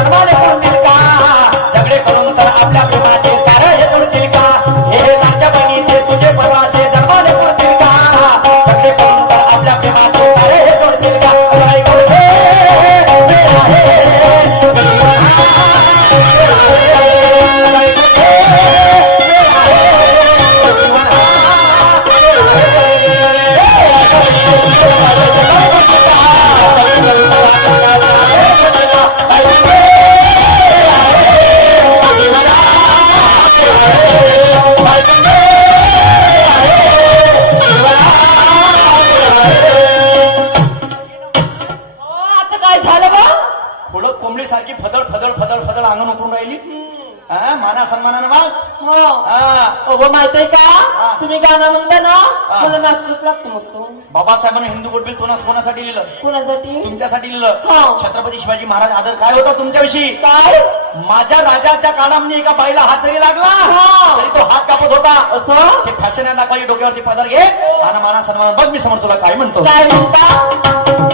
जन्माने पडतील का सगळे करून तर आपल्या प्रेमाचे तारे हे तोडतील का हे लाडक्या बहिणीचे तुझे परवाचे जन्माने पडतील का सगळे करून तर आपल्या प्रेमाचे तारे हे तोडतील का काय बोलते सारखी फदळ फदळ फदळ फदळ अंगण उकरून राहिली माना सन्मानाने वाग हो माहितीये का तुम्ही गाणं म्हणता ना मला नाचूच लागतो मस्त बाबासाहेबांनी हिंदू गुडबिल कोणासाठी लिहिलं कोणासाठी तुमच्यासाठी लिहिलं छत्रपती शिवाजी महाराज आदर काय होता तुमच्याविषयी काय माझ्या राजाच्या कानामध्ये एका बाईला हात जरी लागला तरी तो हात कापत होता असं ते फॅशन दाखवायची डोक्यावरती पदर घे आणि माना सन्मान बघ मी समोर तुला काय म्हणतो काय म्हणता